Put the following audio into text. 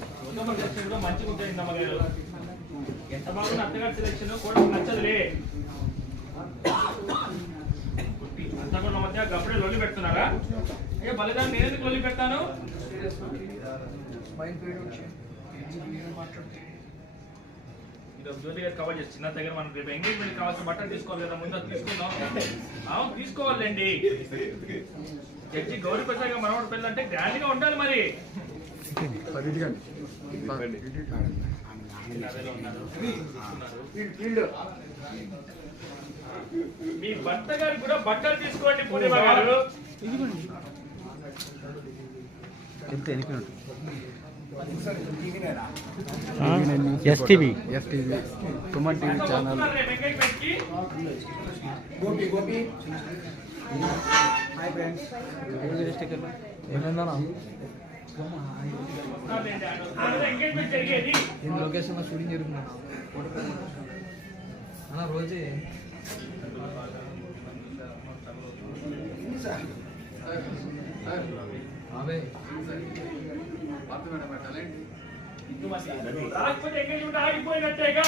Selection కూడా మంచిగా ఉంటుంది అమ్మగారు. ఎంత బాగుంది అత్తగారి సెలక్షన్ కూడా నచ్చదులే. అంతా కూడా మధ్య గప్పుడే లొల్లి పెడుతున్నారా? ఏ బలిదాన్ని నేను ఎందుకు లొల్లి పెడతాను? జ్యోతి గారు కవర్ చేసి చిన్న దగ్గర మనం రేపు ఎంగేజ్మెంట్ కావాల్సిన బట్టలు తీసుకోవాలి కదా, ముందు తీసుకుందాం. అవును తీసుకోవాలండి. జడ్జి గౌరీ ప్రసాద్ గారు మనవాడు పెళ్ళి అంటే గ్రాండ్ గా ఉండాలి మరి. మీ భర్త గారికి కూడా బట్టలు తీసుకోండి పూర్ణిమ గారు. STV Suman TV channel. Location shooting జరుగుతున్నా రోజే రాకపోతే ఎంగేజ్మెంట్ ఆగిపోయినట్టేగా.